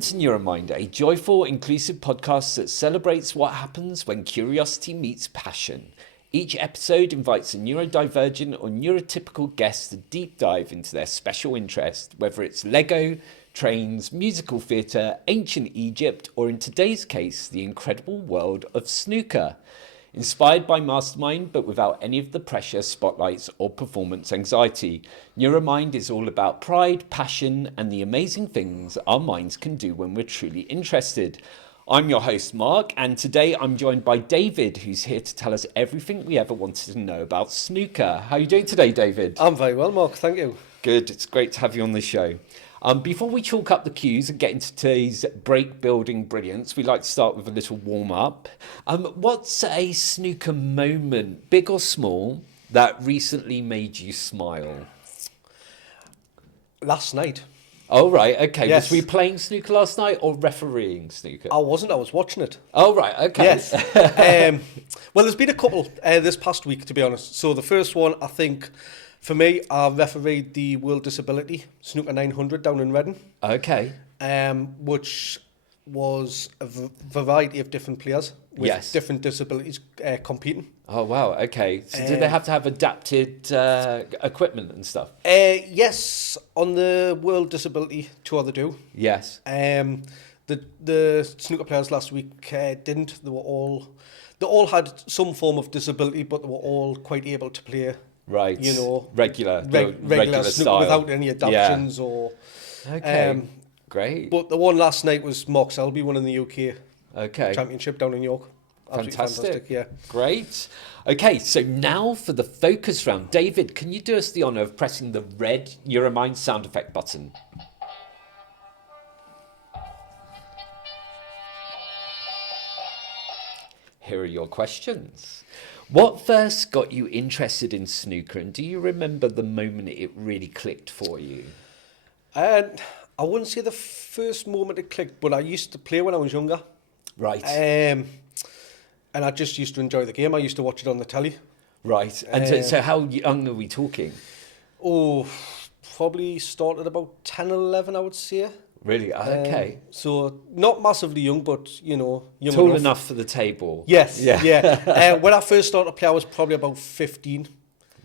Welcome to Neuro-Mind, a joyful, inclusive podcast that celebrates what happens when curiosity meets passion. Each episode invites a neurodivergent or neurotypical guest to deep dive into their special interest, whether it's Lego, trains, musical theatre, ancient Egypt, or in today's case, the incredible world of snooker. Inspired by Mastermind, but without any of the pressure, spotlights, or performance anxiety, Neuro-Mind is all about pride, passion, and the amazing things our minds can do when we're truly interested. I'm your host, Mark, and today I'm joined by David, who's here to tell us everything we ever wanted to know about snooker. How are you doing today, David? I'm very well, Mark. Thank you. Good. It's great to have you on the show. Before we chalk up the cues and get into today's break-building brilliance, we like to start with a little warm-up. What's a snooker moment, big or small, that recently made you smile? Last night. Oh, right, okay. Yes. Was we playing snooker last night or refereeing snooker? I wasn't. I was watching it. Oh, right, okay. Yes. Well, there's been a couple this past week, to be honest. So the first one, I think, for me, I refereed the World Disability Snooker 900 down in Reading. Okay. Which was a variety of different players with different disabilities competing. Oh, wow, okay. So did they have to have adapted equipment and stuff? Yes, on the World Disability Tour they do. Yes. The snooker players last week didn't. They all had some form of disability, but they were all quite able to play. Right. You know, regular snooker style without any adaptations or. Okay. Great. But the one last night was Mark Selby winning the UK Championship down in York. Absolutely fantastic. Yeah. Great. Okay, so now for the focus round. David, can you do us the honour of pressing the red Neuro-Mind sound effect button? Here are your questions. What first got you interested in snooker, and do you remember the moment it really clicked for you? I wouldn't say the first moment it clicked, but I used to play when I was younger. Right. And I just used to enjoy the game. I used to watch it on the telly. Right. And so how young are we talking? Oh, probably started about 10 or 11, I would say. Really? Okay. So not massively young, but, young Tall enough for the table. Yes, yeah. When I first started to play, I was probably about 15.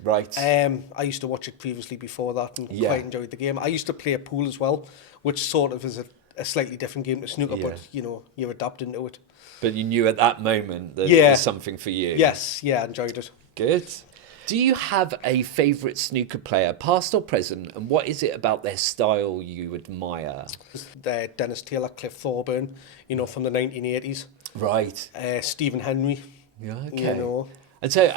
Right. I used to watch it previously before that and quite enjoyed the game. I used to play pool as well, which sort of is a slightly different game to snooker, but, you're adapting to it. But you knew at that moment that it was something for you. Yes, I enjoyed it. Good. Do you have a favourite snooker player, past or present, and what is it about their style you admire? Dennis Taylor, Cliff Thorburn, from the 1980s. Right. Stephen Henry. Yeah, okay. And so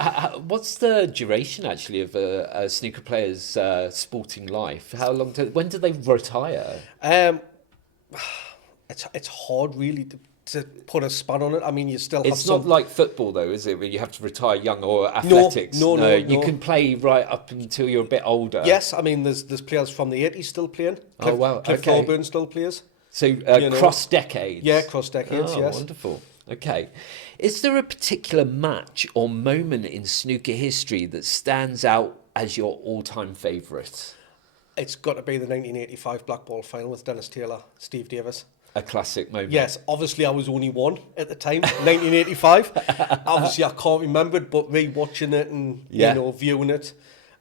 what's the duration, actually, of a snooker player's sporting life? How long? When do they retire? It's hard, really, to put a span on it. I mean, you still have It's not like football, though, is it, where you have to retire young, or athletics? No. You can play right up until you're a bit older. Yes, I mean, there's players from the 80s still playing. Cliff Thorburn still plays. So cross decades? Yeah, cross decades, yes. Wonderful. Okay. Is there a particular match or moment in snooker history that stands out as your all-time favourite? It's got to be the 1985 Black Ball final with Dennis Taylor, Steve Davis. A classic moment. Yes, obviously I was only one at the time, 1985. Obviously I can't remember it, but re-watching it and viewing it,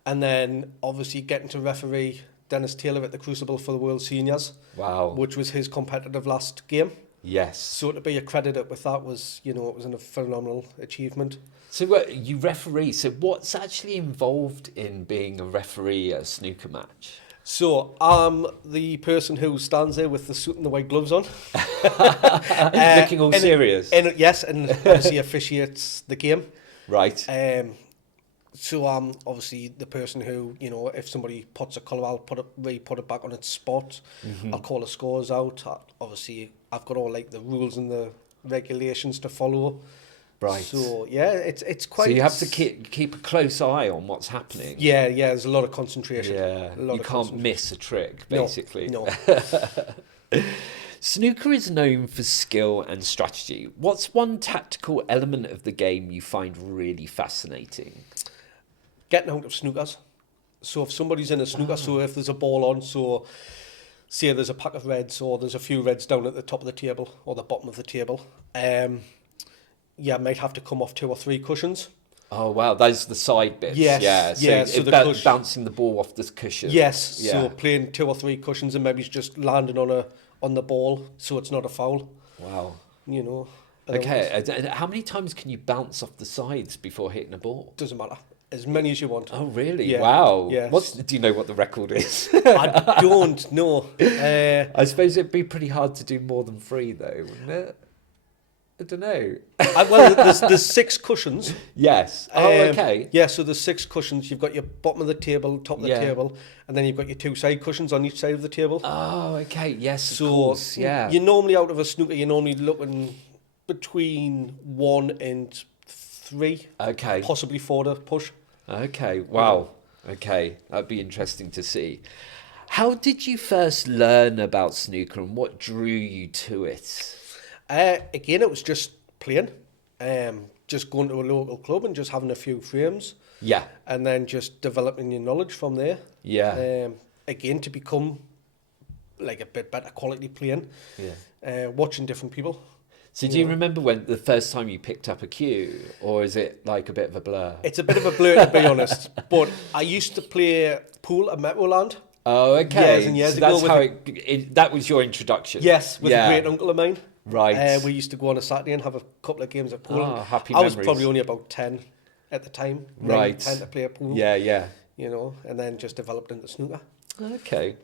and then obviously getting to referee Dennis Taylor at the Crucible for the World Seniors. Wow. Which was his competitive last game. Yes. So to be accredited with that was, it was a phenomenal achievement. So you referee. So what's actually involved in being a referee at a snooker match? So I'm the person who stands there with the suit and the white gloves on. Looking all serious. Yes, and obviously officiates the game. Right. So I'm obviously the person who, if somebody puts a colour, I'll put it back on its spot. Mm-hmm. I'll call the scores out. Obviously, I've got all the rules and the regulations to follow. Right. So it's quite. So you have to keep a close eye on what's happening. Yeah. There's a lot of concentration. Yeah. You can't miss a trick, basically. No. Snooker is known for skill and strategy. What's one tactical element of the game you find really fascinating? Getting out of snookers. So if somebody's in a snooker, so if there's a ball on, so say there's a pack of reds or there's a few reds down at the top of the table or the bottom of the table, yeah, I might have to come off 2 or 3 cushions. Oh wow, those are the side bits. Yes, Yeah, so, yeah, so the bouncing the ball off the cushion. Yes, yeah. so playing 2 or 3 cushions and maybe just landing on the ball so it's not a foul. Wow. You know. Okay, how many times can you bounce off the sides before hitting a ball? Doesn't matter. As many as you want. Oh really? Yeah. Wow. Yes. Do you know what the record is? I don't know. I suppose it'd be pretty hard to do more than 3 though, wouldn't it? I don't know. Well, there's 6 cushions. Yes. Oh, okay. Yeah, so there's 6 cushions. You've got your bottom of the table, top of the table, and then you've got your 2 side cushions on each side of the table. Oh, okay. Yes, so of course. Yeah. You're normally out of a snooker, you're normally looking between 1 and 3. Okay. Possibly 4 to push. Okay. Wow. Okay. That'd be interesting to see. How did you first learn about snooker and what drew you to it? Again, it was just playing. Just going to a local club and just having a few frames. Yeah. And then just developing your knowledge from there. Yeah. Again, to become like a bit better quality playing. Yeah. Watching different people. So do you remember when the first time you picked up a cue, or is it like a bit of a blur? It's a bit of a blur, to be honest. But I used to play pool at Metroland. Oh, okay. Years and years so ago. That's how that was your introduction. Yes, with a great uncle of mine. Right. We used to go on a Saturday and have a couple of games of pool. Oh, happy I was memories. probably only about 10 at the time. Right. 10 to play a pool. Yeah, yeah. You know, and then just developed into snooker. Okay.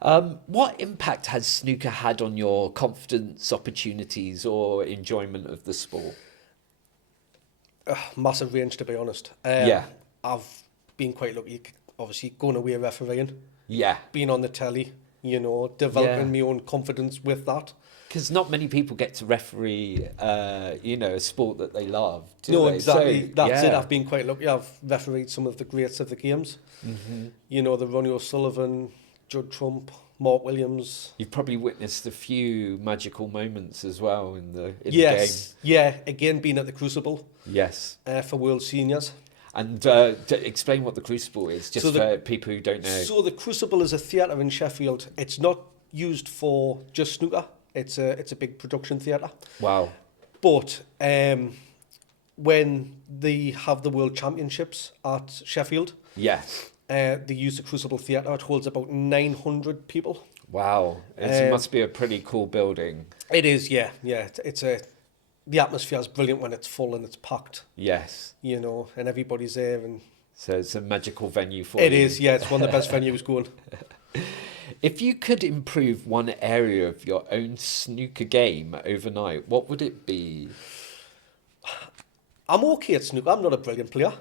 What impact has snooker had on your confidence, opportunities, or enjoyment of the sport? Massive range, to be honest. Yeah. I've been quite lucky, obviously, going away refereeing. Yeah. Being on the telly, you know, developing my own confidence with that. Because not many people get to referee, a sport that they love. No, they? exactly. So, That's it. I've been quite lucky. I've refereed some of the greats of the games. Mm-hmm. You know, the Ronnie O'Sullivan, Judd Trump, Mark Williams. You've probably witnessed a few magical moments as well in the game. Yeah. Again, being at the Crucible. Yes. For World Seniors. And to explain what the Crucible is, just for people who don't know. So the Crucible is a theatre in Sheffield. It's not used for just snooker. It's a big production theatre. Wow. But when they have the World Championships at Sheffield, yes, they use the Crucible Theatre. It holds about 900 people. Wow. It must be a pretty cool building. It is, yeah. The atmosphere is brilliant when it's full and it's packed. Yes. You know, and everybody's there. And so it's a magical venue for you. It is, yeah. It's one of the best venues going. If you could improve one area of your own snooker game overnight, what would it be? I'm okay at snooker. I'm not a brilliant player.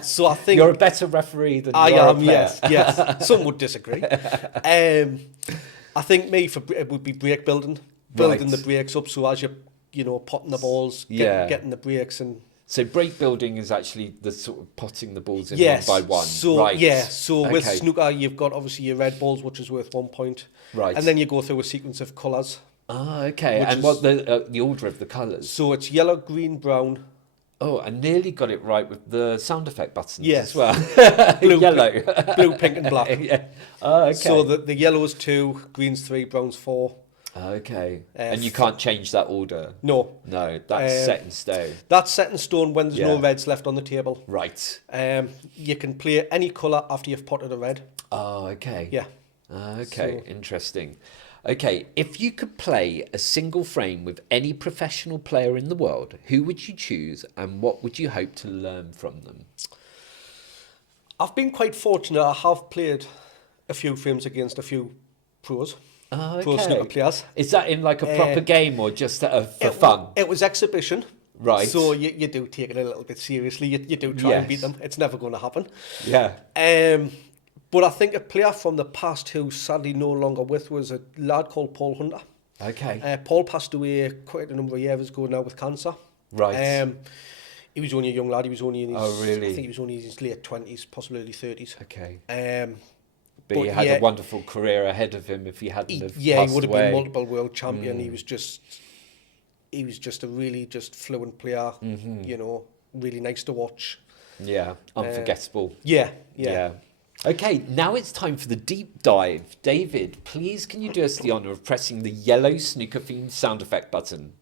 So I think... You're a better referee than I you are am, a player. yes. Some would disagree. I think it would be break building the breaks up so as you're potting the balls, getting the breaks and... So break building is actually the sort of potting the balls in yes. one by one. So with snooker you've got obviously your red balls, which is worth 1 point. Right. And then you go through a sequence of colours. Ah, okay. And what the order of the colours? So it's yellow, green, brown. Oh, I nearly got it right with the sound effect buttons as well. Yellow. Blue, pink and black. Yeah. Oh, okay. So the yellow is 2, green's 3, brown's 4. Okay. And you can't change that order? No. No, that's set in stone. That's set in stone when there's no reds left on the table. Right. You can play any colour after you've potted a red. Oh, okay. Yeah. Okay, interesting. Okay, if you could play a single frame with any professional player in the world, who would you choose and what would you hope to learn from them? I've been quite fortunate. I have played a few frames against a few pros. Oh, okay. Pro snooker players. Is that in like a proper game or just for fun? It was exhibition. Right. So you do take it a little bit seriously. You do try and beat them. It's never going to happen. Yeah. But I think a player from the past who's sadly no longer with was a lad called Paul Hunter. Okay. Paul passed away quite a number of years ago now with cancer. Right. He was only a young lad. He was only in his... Oh, really? I think he was only in his late 20s, possibly early 30s. Okay. But he had a wonderful career ahead of him if he hadn't have he passed would have away. been multiple world champion. He was just a really just fluent player. You know, really nice to watch. Yeah, unforgettable. Yeah. Okay, now it's time for the deep dive. David, please can you do us the honour of pressing the yellow snooker-themed sound effect button?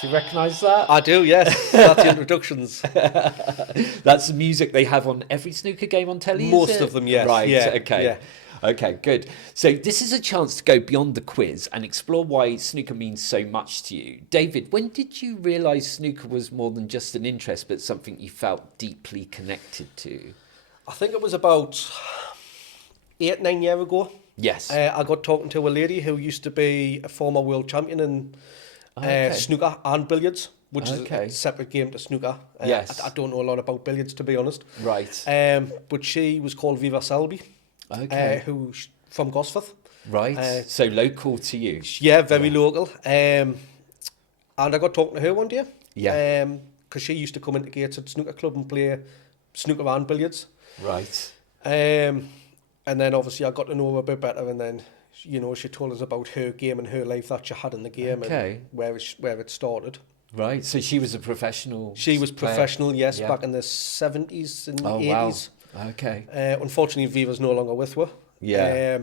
Do you recognise that? I do, yes. That's the introductions. That's the music they have on every snooker game on telly, is Most it? of them, yes. Right, Yeah, okay. yeah. Okay, good. So this is a chance to go beyond the quiz and explore why snooker means so much to you. David, when did you realise snooker was more than just an interest, but something you felt deeply connected to? I think it was about 8-9 years ago. Yes. I got talking to a lady who used to be a former world champion in snooker and billiards, which is a separate game to snooker. Yes. I don't know a lot about billiards, to be honest. Right. But she was called Viva Selby, who's from Gosforth. Right. So local to you. Yeah, very local. And I got talking to her one day. Yeah. Because she used to come into Gateshead Snooker Club and play snooker and billiards. Right. And then obviously I got to know her a bit better, and then she told us about her game and her life that she had in the game and where it started. Right, so she was a professional. She was professional, player. yes, back in the 70s and 80s. Wow. Okay. Unfortunately, Viva's no longer with her. Yeah.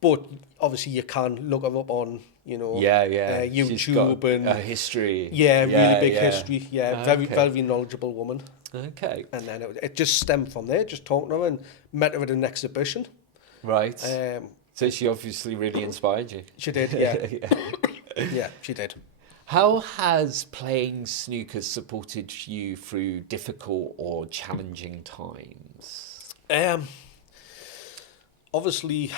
But obviously you can look her up on YouTube. She's got and a history. Yeah, really big history. Yeah, Okay. very knowledgeable woman. Okay. And then it just stemmed from there, just talking to her and met her at an exhibition. Right. So she obviously really inspired you. She did, yeah. Yeah, she did. How has playing snooker supported you through difficult or challenging times? Obviously,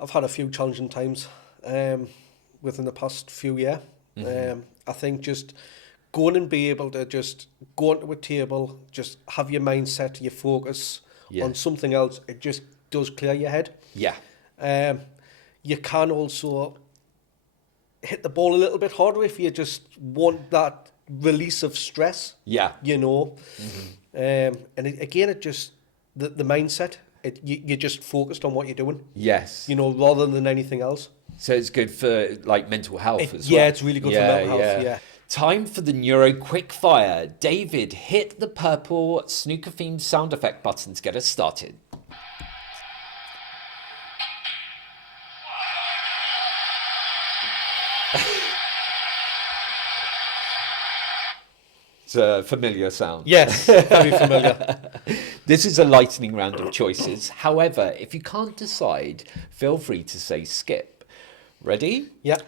I've had a few challenging times within the past few years. I think just going and be able to just go onto a table, just have your mindset, your focus on something else, it just does clear your head. Yeah. You can also hit the ball a little bit harder if you just want that release of stress. Yeah. And it just, the mindset, you're just focused on what you're doing. Yes. Rather than anything else. So it's good for mental health as well. Yeah, it's really good for mental health, yeah. Time for the Neuro Quickfire. David, hit the purple snooker-themed sound effect button to get us started. It's a familiar sound. Yes, very familiar. This is a lightning round of choices. However, if you can't decide, feel free to say skip. Ready? Yeah.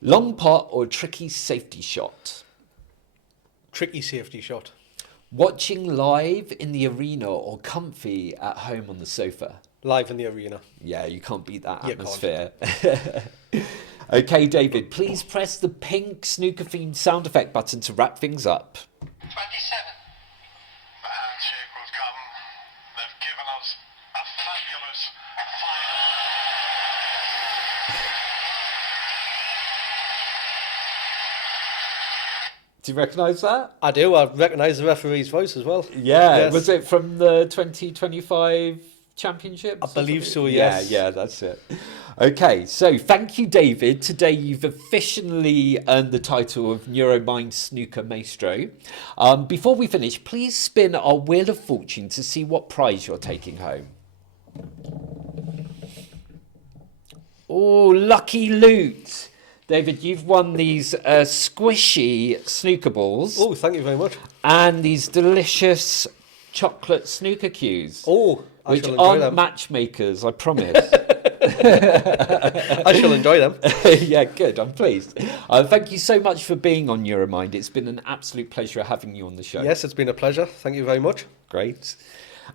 Long pot or tricky safety shot? Tricky safety shot. Watching live in the arena or comfy at home on the sofa? Live in the arena. Yeah, you can't beat that You atmosphere. Okay, David, please press the pink snooker-themed sound effect button to wrap things up. 27. The handshake will come. They've given us a fabulous final. Do you recognise that? I do. I recognise the referee's voice as well. Yeah. Yes. Was it from the 2025 championships? I believe so, yes. Yeah, that's it. Okay, so thank you, David. Today you've officially earned the title of Neuro-Mind Snooker Maestro. Before we finish, please spin our Wheel of Fortune to see what prize you're taking home. Oh, lucky loot. David, you've won these squishy snooker balls. Oh, thank you very much. And these delicious chocolate snooker cues. Oh, I which shall enjoy aren't them. matchmakers, I promise. I shall enjoy them. Yeah, good. I'm pleased. Thank you so much for being on Neuro-Mind. It's been an absolute pleasure having you on the show. Yes, it's been a pleasure. Thank you very much. Great.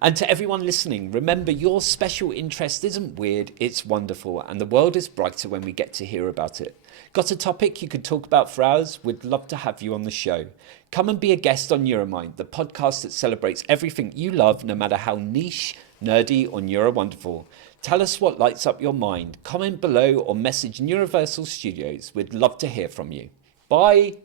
And to everyone listening, remember your special interest isn't weird, it's wonderful, and the world is brighter when we get to hear about it. Got a topic you could talk about for hours? We'd love to have you on the show. Come and be a guest on Neuro-Mind, the podcast that celebrates everything you love, no matter how niche, nerdy, or neuro-wonderful. Tell us what lights up your mind. Comment below or message Universal Studios. We'd love to hear from you. Bye.